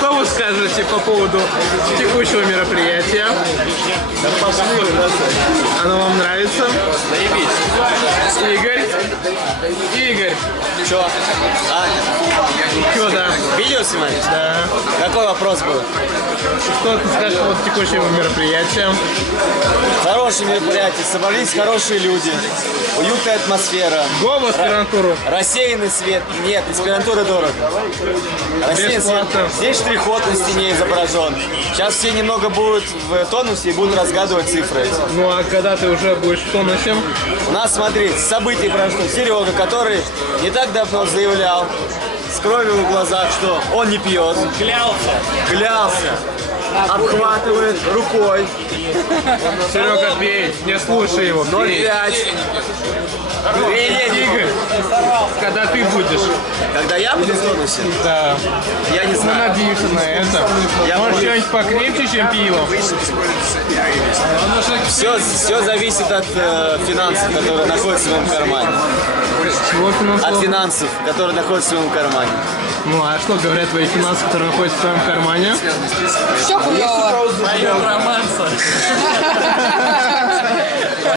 Что вы скажете по поводу текущего мероприятия? Оно вам нравится? Игорь? Игорь? Чё? Чё, да? Видео снимаешь? Да. Какой вопрос был? Что ты скажешь по поводу текущего мероприятия? Хорошее мероприятие, собрались хорошие люди, уютная атмосфера. Го в аспирантуру? Рассеянный свет. Нет, аспирантура дорого. Рассеянный свет. Бесплатно. Здесь штрих-код на стене изображен. Сейчас все немного будут в тонусе и будут разгадывать цифры. Ну а когда ты уже будешь в тонусе? У нас, смотрите, событие прошло. Серега, который не так давно заявлял, с кровью в глазах, что он не пьет. Клялся. Обхватывает рукой. Серега, пей, не слушай его. 0,5. Игорь, когда ты будешь? Когда я буду в тонусе? Да. Я не Мы знаю. надеемся на это. Я Может, надеюсь. что-нибудь покрепче, чем пиво? Все зависит от финансов, которые находятся в моем кармане. Чего финансово? От финансов, которые находятся в моем кармане. Ну, а что говорят твои финансы, которые находятся в твоем кармане? Все хуёво.